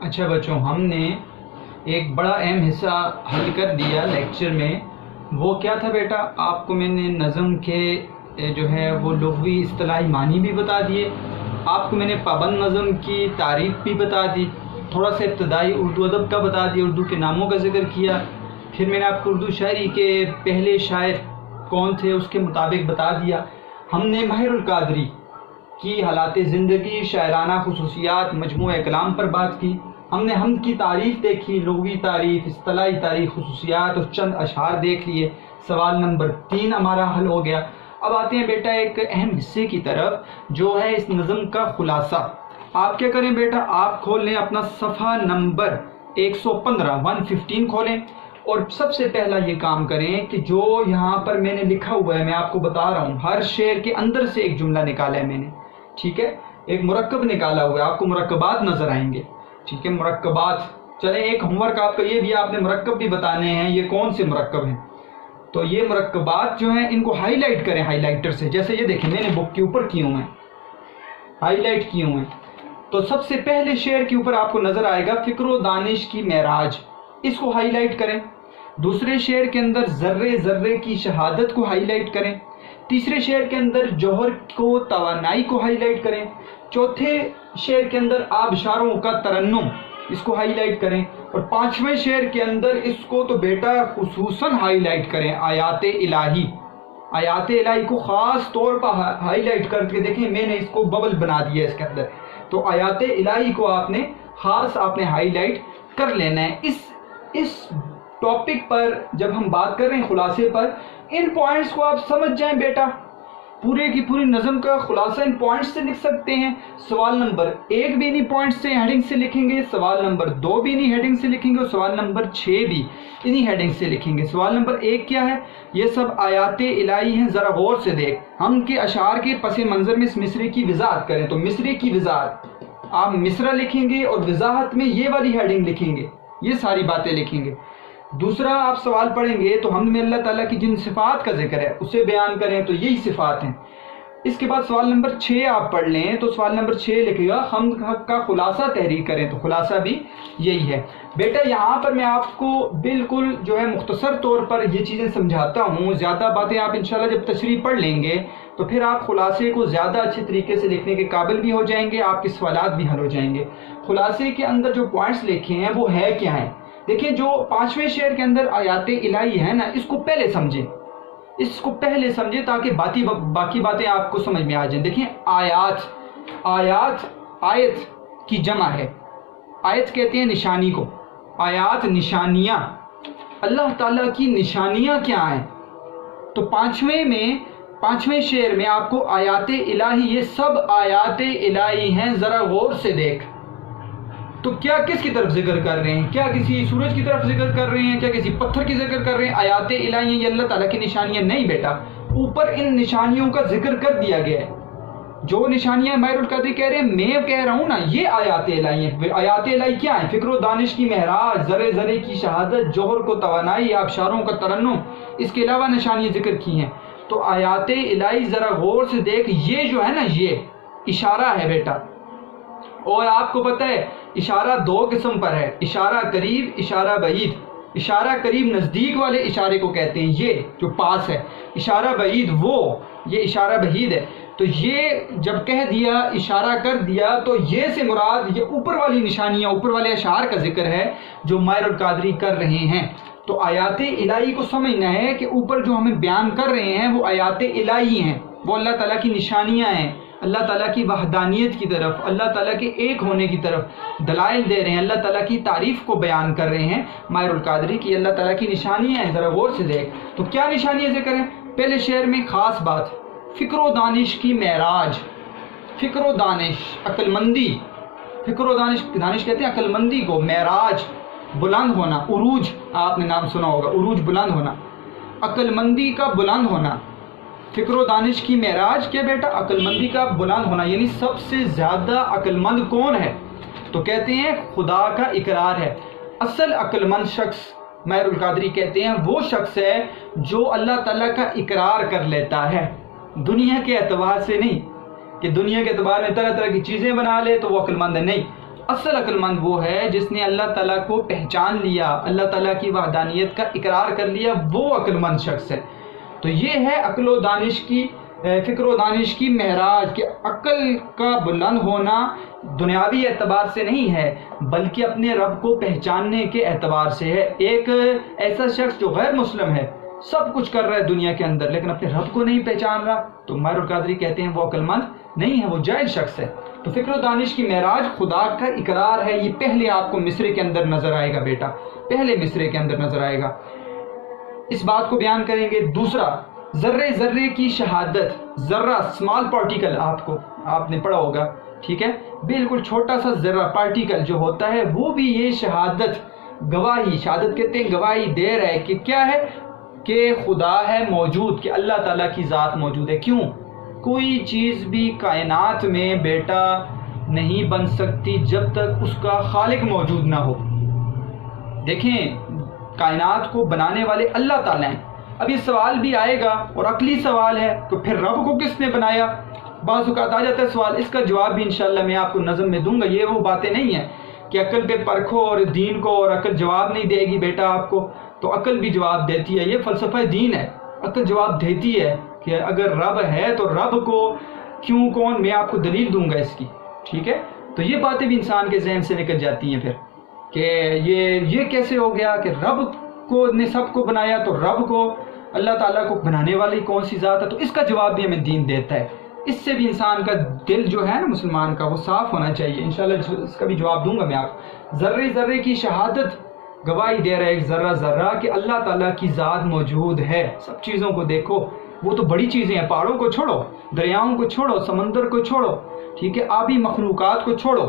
اچھا بچوں، ہم نے ایک بڑا اہم حصہ حل کر دیا لیکچر میں۔ وہ کیا تھا بیٹا؟ آپ کو میں نے نظم کے جو ہے وہ لغوی اصطلاحی معنی بھی بتا دیے، آپ کو میں نے پابند نظم کی تعریف بھی بتا دی، تھوڑا سا ابتدائی اردو ادب کا بتا دیا، اردو کے ناموں کا ذکر کیا، پھر میں نے آپ کو اردو شاعری کے پہلے شاعر کون تھے اس کے مطابق بتا دیا۔ ہم نے ماہر القادری کی حالات زندگی، شاعرانہ خصوصیات، مجموعہ کلام پر بات کی۔ ہم نے حمد کی تعریف دیکھی، لغوی تعریف، اصطلاحی تعریف، خصوصیات اور چند اشعار دیکھ لیے۔ سوال نمبر 3 ہمارا حل ہو گیا۔ اب آتے ہیں بیٹا ایک اہم حصے کی طرف جو ہے اس نظم کا خلاصہ۔ آپ کیا کریں بیٹا؟ آپ کھول لیں اپنا صفحہ نمبر 115 کھولیں، اور سب سے پہلا یہ کام کریں کہ جو یہاں پر میں نے لکھا ہوا ہے، میں آپ کو بتا رہا ہوں، ہر شعر کے اندر سے ایک جملہ نکالا ہے میں نے، ٹھیک ہے؟ ایک مرکب نکالا ہوا ہے، آپ کو مرکبات نظر آئیں گے، ٹھیک ہے؟ مرکبات، چلیں ایک ہوم ورک آپ کا یہ بھی، آپ نے مرکب بھی بتانے ہیں یہ کون سے مرکب ہیں۔ تو یہ مرکبات جو ہیں ان کو ہائی لائٹ کریں ہائی لائٹر سے، جیسے یہ دیکھیں میں نے بک کے اوپر کیے ہوئے ہیں، ہائی لائٹ کیے ہوئے ہیں۔ تو سب سے پہلے شعر کے اوپر آپ کو نظر آئے گا فکر و دانش کی معراج، اس کو ہائی لائٹ کریں۔ دوسرے شعر کے اندر ذرے ذرے کی شہادت کو ہائی لائٹ کریں۔ تیسرے شعر کے اندر جوہر کو توانائی کو ہائی لائٹ کریں۔ چوتھے شعر کے اندر آبشاروں کا ترنم، اس کو ہائی لائٹ کریں۔ اور پانچویں شعر کے اندر اس کو تو بیٹا خصوصاً ہائی لائٹ کریں، آیات الہی، آیات الہی کو خاص طور پر ہائی لائٹ کر کے دیکھیں، میں نے اس کو ببل بنا دیا اس کے اندر، تو آیات الہی کو آپ نے خاص ہائی لائٹ کر لینا ہے۔ اس ٹاپک پر جب ہم بات کر رہے ہیں خلاصے پر، ان پوائنٹس کو آپ سمجھ جائیں بیٹا، پورے کی پوری نظم کا خلاصہ ان پوائنٹس سے لکھ سکتے ہیں۔ سوال نمبر 1 بھی انہی پوائنٹس سے ہیڈنگ سے لکھیں گے، سوال نمبر 2 بھی انہی ہیڈنگ سے لکھیں گے، اور سوال نمبر 6 بھی انہی ہیڈنگ سے لکھیں گے۔ سوال نمبر 1 کیا ہے؟ یہ سب آیات الہی ہیں، ذرا غور سے دیکھ، ہم کے اشعار کے پس منظر میں اس مصرے کی وضاحت کریں، تو مصرے کی وضاحت آپ مصرع لکھیں گے اور وضاحت میں یہ والی ہیڈنگ لکھیں گے، یہ ساری باتیں لکھیں گے۔ دوسرا آپ سوال پڑھیں گے تو ہم میں اللہ تعالیٰ کی جن صفات کا ذکر ہے اسے بیان کریں، تو یہی صفات ہیں۔ اس کے بعد سوال نمبر 6 آپ پڑھ لیں، تو سوال نمبر 6 لکھے گا حمد کا خلاصہ تحریر کریں، تو خلاصہ بھی یہی ہے بیٹا۔ یہاں پر میں آپ کو بالکل جو ہے مختصر طور پر یہ چیزیں سمجھاتا ہوں، زیادہ باتیں آپ انشاءاللہ جب تشریح پڑھ لیں گے تو پھر آپ خلاصے کو زیادہ اچھے طریقے سے لکھنے کے قابل بھی ہو جائیں گے، آپ کے سوالات بھی حل ہو جائیں گے۔ خلاصے کے اندر جو پوائنٹس لکھے ہیں وہ ہے کیا ہیں؟ دیکھیں، جو 5ویں شعر کے اندر آیات الہی ہے نا، اس کو پہلے سمجھیں، اس کو پہلے سمجھیں تاکہ باقی باتیں آپ کو سمجھ میں آ جائیں۔ دیکھیں، آیت کی جمع ہے، آیت کہتے ہیں نشانی کو، آیات نشانیاں، اللہ تعالیٰ کی نشانیاں کیا ہیں؟ تو 5ویں شعر میں آپ کو آیات الہی، یہ سب آیات الہی ہیں، ذرا غور سے دیکھ۔ تو کیا کس کی طرف ذکر کر رہے ہیں؟ کیا کسی سورج کی طرف ذکر کر رہے ہیں؟ کیا کسی پتھر کی ذکر کر رہے ہیں؟ آیات الہی ہیں، یہ اللہ تعالیٰ کی نشانیاں نہیں بیٹا، اوپر ان نشانیوں کا ذکر کر دیا گیا ہے۔ جو نشانیاں ماہر القادری کہہ رہے ہیں، میں کہہ رہا ہوں نا، یہ آیات الہی ہیں۔ آیات الہی کیا ہیں؟ فکر و دانش کی معراج، ذرے ذرے کی شہادت، جوہر کو توانائی، آبشاروں کا ترنم، اس کے علاوہ نشانیاں ذکر کی ہیں۔ تو آیات الہی ذرا غور سے دیکھ، یہ جو ہے نا یہ اشارہ ہے بیٹا، اور آپ کو پتہ ہے اشارہ 2 قسم پر ہے، اشارہ قریب، اشارہ بعید۔ اشارہ قریب نزدیک والے اشارے کو کہتے ہیں، یہ جو پاس ہے، اشارہ بعید وہ، یہ اشارہ بعید ہے۔ تو یہ جب کہہ دیا، اشارہ کر دیا، تو یہ سے مراد یہ اوپر والی نشانیاں، اوپر والے اشعار کا ذکر ہے جو ماہر القادری کر رہے ہیں۔ تو آیات الہی کو سمجھنا ہے کہ اوپر جو ہمیں بیان کر رہے ہیں وہ آیات الہی ہیں، وہ اللہ تعالیٰ کی نشانیاں ہیں، اللہ تعالیٰ کی وحدانیت کی طرف، اللہ تعالیٰ کے ایک ہونے کی طرف دلائل دے رہے ہیں، اللہ تعالیٰ کی تعریف کو بیان کر رہے ہیں ماہر القادری کی اللہ تعالیٰ کی نشانیاں ہیں، ذرا غور سے دیکھ۔ تو کیا نشانیاں ذکر ہیں؟ پہلے شعر میں خاص بات، فکر و دانش کی معراج، فکر و دانش، عقل مندی، فکر و دانش کہتے ہیں عقل مندی کو، معراج بلند ہونا، عروج آپ نے نام سنا ہوگا، عروج بلند ہونا، عقل مندی کا بلند ہونا۔ فکر و دانش کی معراج کیا بیٹا؟ عقل مندی کا بلند ہونا، یعنی سب سے زیادہ عقل مند کون ہے؟ تو کہتے ہیں خدا کا اقرار ہے۔ اصل عقل مند شخص ماہر القادری کہتے ہیں وہ شخص ہے جو اللہ تعالیٰ کا اقرار کر لیتا ہے، دنیا کے اعتبار سے نہیں کہ دنیا کے اعتبار میں طرح طرح کی چیزیں بنا لے تو وہ عقل مند ہے، نہیں، اصل عقل مند وہ ہے جس نے اللہ تعالیٰ کو پہچان لیا، اللہ تعالیٰ کی وحدانیت کا اقرار کر لیا، وہ عقل مند شخص ہے۔ تو یہ ہے عقل و دانش کی، فکر و دانش کی معراج، کہ عقل کا بلند ہونا دنیاوی اعتبار سے نہیں ہے بلکہ اپنے رب کو پہچاننے کے اعتبار سے ہے۔ ایک ایسا شخص جو غیر مسلم ہے، سب کچھ کر رہا ہے دنیا کے اندر لیکن اپنے رب کو نہیں پہچان رہا، تو ماہر القادری کہتے ہیں وہ عقل مند نہیں ہے، وہ جاہل شخص ہے۔ تو فکر و دانش کی معراج خدا کا اقرار ہے، یہ پہلے آپ کو مصرے کے اندر نظر آئے گا بیٹا، پہلے مصرے کے اندر نظر آئے گا، اس بات کو بیان کریں گے۔ دوسرا، ذرے ذرے کی شہادت، ذرہ اسمال پارٹیکل، آپ نے پڑھا ہوگا، ٹھیک ہے، بالکل چھوٹا سا ذرہ پارٹیکل جو ہوتا ہے وہ بھی یہ شہادت، گواہی، شہادت کہتے ہیں گواہی دے رہا ہے کہ کیا ہے، کہ خدا ہے موجود، کہ اللہ تعالیٰ کی ذات موجود ہے۔ کیوں؟ کوئی چیز بھی کائنات میں بیٹا نہیں بن سکتی جب تک اس کا خالق موجود نہ ہو۔ دیکھیں، کائنات کو بنانے والے اللہ تعالیٰ ہیں۔ اب یہ سوال بھی آئے گا اور عقلی سوال ہے، تو پھر رب کو کس نے بنایا؟ بعض اوقات آ جاتا ہے سوال، اس کا جواب بھی انشاءاللہ میں آپ کو نظم میں دوں گا۔ یہ وہ باتیں نہیں ہیں کہ عقل پہ پرکھو اور دین کو، اور عقل جواب نہیں دے گی بیٹا آپ کو، تو عقل بھی جواب دیتی ہے، یہ فلسفہ دین ہے۔ عقل جواب دیتی ہے کہ اگر رب ہے تو رب کو کیوں، کون، میں آپ کو دلیل دوں گا اس کی، ٹھیک ہے۔ تو یہ باتیں بھی انسان کے ذہن سے نکل جاتی ہیں پھر، کہ یہ کیسے ہو گیا کہ رب کو نے سب کو بنایا، تو رب کو، اللہ تعالیٰ کو بنانے والی کون سی ذات ہے؟ تو اس کا جواب بھی ہمیں دین دیتا ہے۔ اس سے بھی انسان کا دل جو ہے نا مسلمان کا، وہ صاف ہونا چاہیے۔ انشاءاللہ اس کا بھی جواب دوں گا میں آپ۔ ذرے ذرے کی شہادت، گواہی دے رہا ہے ایک ذرہ ذرہ کہ اللہ تعالیٰ کی ذات موجود ہے۔ سب چیزوں کو دیکھو، وہ تو بڑی چیزیں ہیں، پہاڑوں کو چھوڑو، دریاؤں کو چھوڑو، سمندر کو چھوڑو، ٹھیک ہے، آبی مخلوقات کو چھوڑو،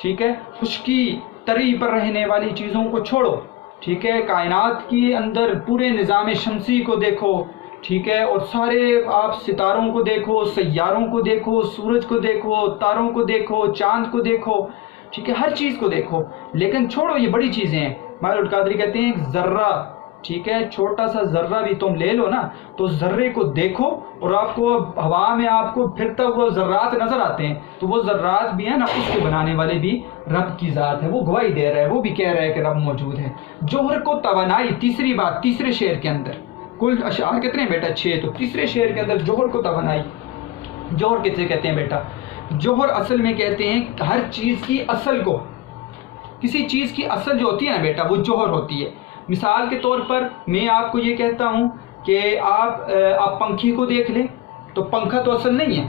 ٹھیک ہے، خشکی تری پر رہنے والی چیزوں کو چھوڑو، ٹھیک ہے، کائنات کے اندر پورے نظام شمسی کو دیکھو، ٹھیک ہے، اور سارے آپ ستاروں کو دیکھو، سیاروں کو دیکھو، سورج کو دیکھو، تاروں کو دیکھو، چاند کو دیکھو، ٹھیک ہے، ہر چیز کو دیکھو، لیکن چھوڑو یہ بڑی چیزیں ہیں۔ ماہر القادری کہتے ہیں ایک ذرہ، ٹھیک ہے، چھوٹا سا ذرہ بھی تم لے لو نا، تو ذرے کو دیکھو اور آپ کو ہوا میں آپ کو پھرتا ہوا ذرات نظر آتے ہیں، تو وہ ذرات بھی ہیں نا، اس کو بنانے والے بھی رب کی ذات ہے، وہ گواہی دے رہا ہے، وہ بھی کہہ رہا ہے کہ رب موجود ہے۔ جوہر کو توانائی، تیسری بات، تیسرے شعر کے اندر، کل اشعار کتنے ہیں بیٹا؟ 6، تو تیسرے شعر کے اندر جوہر کو توانائی، جوہر کسے کہتے ہیں بیٹا؟ جوہر اصل میں کہتے ہیں ہر چیز کی اصل کو، کسی چیز کی اصل جو ہوتی ہے نا بیٹا، وہ جوہر ہوتی ہے۔ مثال کے طور پر میں آپ کو یہ کہتا ہوں کہ آپ پنکھی کو دیکھ لیں، تو پنکھا تو اصل نہیں ہے،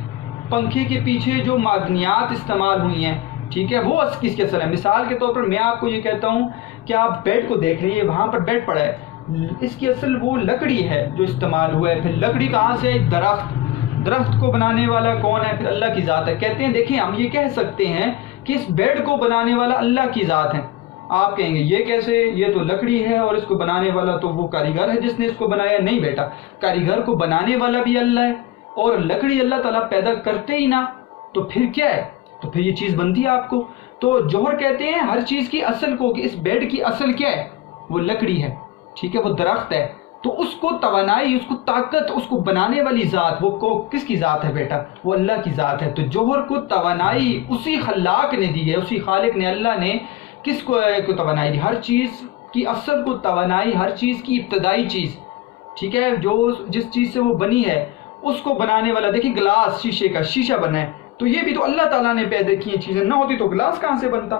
پنکھے کے پیچھے جو معدنیات استعمال ہوئی ہیں، ٹھیک ہے، وہ کس کی اصل ہے؟ مثال کے طور پر میں آپ کو یہ کہتا ہوں کہ آپ بیڈ کو دیکھ لیں، وہاں پر بیڈ پڑا ہے، اس کی اصل وہ لکڑی ہے جو استعمال ہوا ہے۔ پھر لکڑی کہاں سے؟ ایک درخت کو بنانے والا کون ہے؟ پھر اللہ کی ذات ہے۔ کہتے ہیں دیکھیں ہم یہ کہہ سکتے ہیں کہ اس بیڈ کو بنانے والا اللہ کی ذات ہے۔ آپ کہیں گے یہ کیسے، یہ تو لکڑی ہے اور اس کو بنانے والا تو وہ کاریگر ہے جس نے اس کو بنایا۔ نہیں بیٹا، کاریگر کو بنانے والا بھی اللہ ہے اور لکڑی اللہ تعالیٰ پیدا کرتے ہی نہ، تو پھر کیا ہے؟ تو پھر یہ چیز بنتی ہے آپ کو۔ تو جوہر کہتے ہیں ہر چیز کی اصل کو، کہ اس بیڈ کی اصل کیا ہے؟ وہ لکڑی ہے، ٹھیک ہے، وہ درخت ہے، تو اس کو توانائی، اس کو طاقت، اس کو بنانے والی ذات، وہ کس کی ذات ہے بیٹا؟ وہ اللہ کی ذات ہے۔ تو جوہر کو توانائی اسی خلاق نے دی ہے، اسی خالق نے، اللہ نے کس کو توانائی دی؟ ہر چیز کی اصل کو توانائی، ہر چیز کی ابتدائی چیز، ٹھیک ہے، جو جس چیز سے وہ بنی ہے اس کو بنانے والا۔ دیکھیں گلاس، شیشے کا شیشہ بنا ہے، تو یہ بھی تو اللہ تعالیٰ نے پیدا کی ہیں چیزیں، نہ ہوتی تو گلاس کہاں سے بنتا؟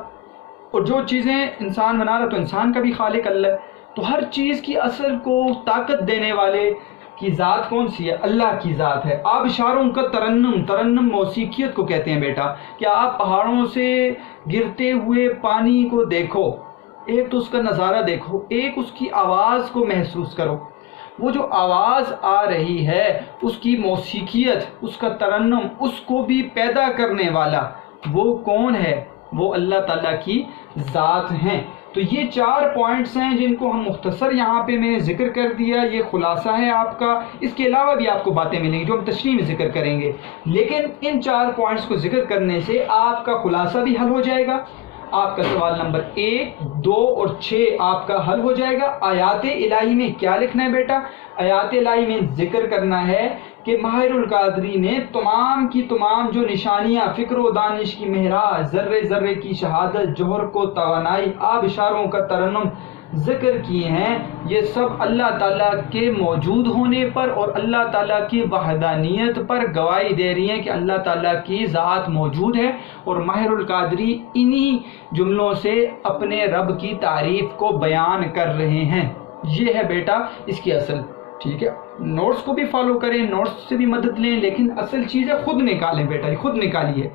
اور جو چیزیں انسان بنا رہا تو انسان کا بھی خالق اللہ ہے۔ تو ہر چیز کی اصل کو طاقت دینے والے کی ذات کون سی ہے؟ اللہ کی ذات ہے۔ آبشاروں کا ترنم موسیقیت کو کہتے ہیں بیٹا، کہ آپ پہاڑوں سے گرتے ہوئے پانی کو دیکھو، ایک تو اس کا نظارہ دیکھو، ایک اس کی آواز کو محسوس کرو۔ وہ جو آواز آ رہی ہے اس کی موسیقیت، اس کا ترنم، اس کو بھی پیدا کرنے والا وہ کون ہے؟ وہ اللہ تعالیٰ کی ذات ہیں۔ تو یہ 4 پوائنٹس ہیں جن کو ہم مختصر یہاں پہ میں نے ذکر کر دیا، یہ خلاصہ ہے آپ کا۔ اس کے علاوہ بھی آپ کو باتیں ملیں گی جو ہم تشریح میں ذکر کریں گے، لیکن ان 4 پوائنٹس کو ذکر کرنے سے آپ کا خلاصہ بھی حل ہو جائے گا، آپ کا سوال نمبر 1، 2 اور 6 آپ کا حل ہو جائے گا۔ آیات الہی میں کیا لکھنا ہے بیٹا؟ آیات الہی میں ذکر کرنا ہے کہ ماہر القادری نے تمام کی تمام جو نشانیاں فکر و دانش کی معراج، ذرے ذرے کی شہادت، جوہر کو توانائی، آب اشاروں کا ترنم ذکر کیے ہیں، یہ سب اللہ تعالیٰ کے موجود ہونے پر اور اللہ تعالیٰ کی وحدانیت پر گواہی دے رہی ہیں کہ اللہ تعالیٰ کی ذات موجود ہے، اور ماہر القادری انہی جملوں سے اپنے رب کی تعریف کو بیان کر رہے ہیں۔ یہ ہے بیٹا اس کی اصل، ٹھیک ہے۔ نوٹس کو بھی فالو کریں، نوٹس سے بھی مدد لیں، لیکن اصل چیز ہے خود نکالیں بیٹا، یہ خود نکالیے،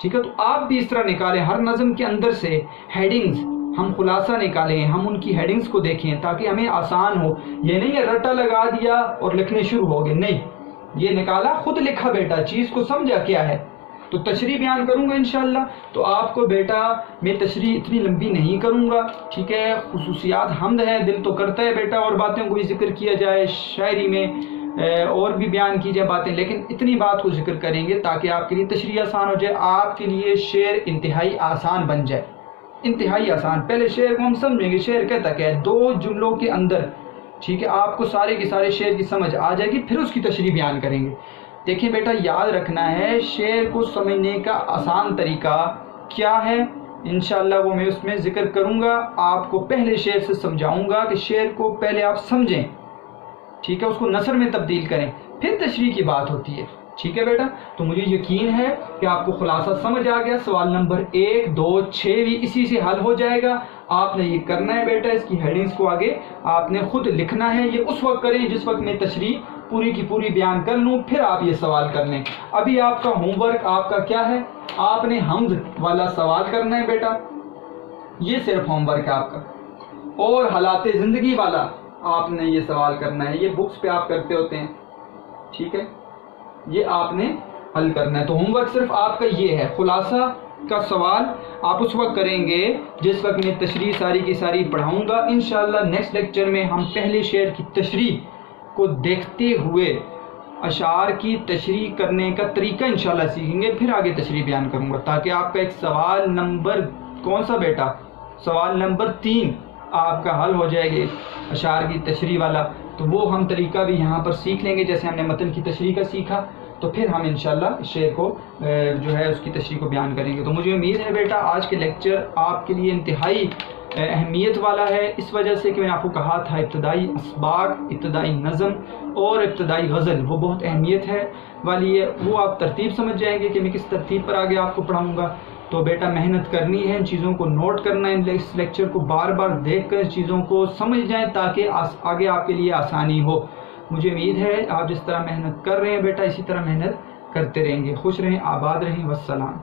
ٹھیک ہے۔ تو آپ بھی اس طرح نکالیں، ہر نظم کے اندر سے ہیڈنگز ہم خلاصہ نکالیں، ہم ان کی ہیڈنگز کو دیکھیں تاکہ ہمیں آسان ہو۔ یہ نہیں ہے رٹا لگا دیا اور لکھنے شروع ہو گئے، نہیں، یہ نکالا، خود لکھا بیٹا، چیز کو سمجھا کیا ہے۔ تو تشریح بیان کروں گا انشاءاللہ، تو آپ کو بیٹا میں تشریح اتنی لمبی نہیں کروں گا، ٹھیک ہے۔ خصوصیات حمد ہے، دل تو کرتا ہے بیٹا اور باتوں کو بھی ذکر کیا جائے، شاعری میں اور بھی بیان کی جائے باتیں، لیکن اتنی بات کو ذکر کریں گے تاکہ آپ کے لیے تشریح آسان ہو جائے، آپ کے لیے شعر انتہائی آسان بن جائے، انتہائی آسان۔ پہلے شعر کو ہم سمجھیں گے، شعر کہتا کیا ہے، 2 جملوں کے اندر، ٹھیک ہے، آپ کو سارے کے سارے شعر کی سمجھ آ جائے گی، پھر اس کی تشریح بیان کریں گے۔ دیکھیں بیٹا، یاد رکھنا ہے شعر کو سمجھنے کا آسان طریقہ کیا ہے، انشاءاللہ وہ میں اس میں ذکر کروں گا، آپ کو پہلے شعر سے سمجھاؤں گا کہ شعر کو پہلے آپ سمجھیں، ٹھیک ہے، اس کو نثر میں تبدیل کریں، پھر تشریح کی بات ہوتی ہے، ٹھیک ہے بیٹا۔ تو مجھے یقین ہے کہ آپ کو خلاصہ سمجھ آ گیا، سوال نمبر 1، 2، 6 بھی اسی سے حل ہو جائے گا۔ آپ نے یہ کرنا ہے بیٹا، اس کی ہیڈنگز کو آگے آپ نے خود لکھنا ہے، یہ اس وقت کریں جس وقت میں تشریح پوری کی پوری بیان کر لوں، پھر آپ یہ سوال کر لیں۔ ابھی آپ کا ہوم ورک آپ کا کیا ہے، آپ نے حمد والا سوال کرنا ہے بیٹا، یہ صرف ہوم ورک ہے آپ کا، اور حالات زندگی والا آپ نے یہ سوال کرنا ہے، یہ بکس پہ آپ کرتے ہوتے ہیں، ٹھیک ہے، یہ آپ نے حل کرنا ہے۔ تو ہوم ورک صرف آپ کا یہ ہے، خلاصہ کا سوال آپ اس وقت کریں گے جس وقت میں تشریح ساری کی ساری پڑھاؤں گا۔ انشاءاللہ نیکسٹ لیکچر میں ہم پہلے شعر کی تشریح کو دیکھتے ہوئے اشعار کی تشریح کرنے کا طریقہ انشاءاللہ سیکھیں گے، پھر آگے تشریح بیان کروں گا، تاکہ آپ کا ایک سوال نمبر کون سا بیٹا، سوال نمبر 3 آپ کا حل ہو جائے گا اشعار کی تشریح والا۔ تو وہ ہم طریقہ بھی یہاں پر سیکھ لیں گے، جیسے ہم نے متن کی تشریح کا سیکھا، تو پھر ہم انشاءاللہ شعر کو جو ہے اس کی تشریح کو بیان کریں گے۔ تو مجھے امید ہے بیٹا آج کے لیکچر آپ کے لیے انتہائی اہمیت والا ہے، اس وجہ سے کہ میں نے آپ کو کہا تھا ابتدائی اسباق، ابتدائی نظم اور ابتدائی غزل وہ بہت اہمیت ہے والی ہے، وہ آپ ترتیب سمجھ جائیں گے کہ میں کس ترتیب پر آگے آپ کو پڑھاؤں گا۔ تو بیٹا محنت کرنی ہے، ان چیزوں کو نوٹ کرنا ہے، اس لیکچر کو بار بار دیکھ کر چیزوں کو سمجھ جائیں تاکہ آگے آپ کے لیے آسانی ہو۔ مجھے امید ہے آپ جس طرح محنت کر رہے ہیں بیٹا اسی طرح محنت کرتے رہیں گے۔ خوش رہیں، آباد رہیں، والسلام۔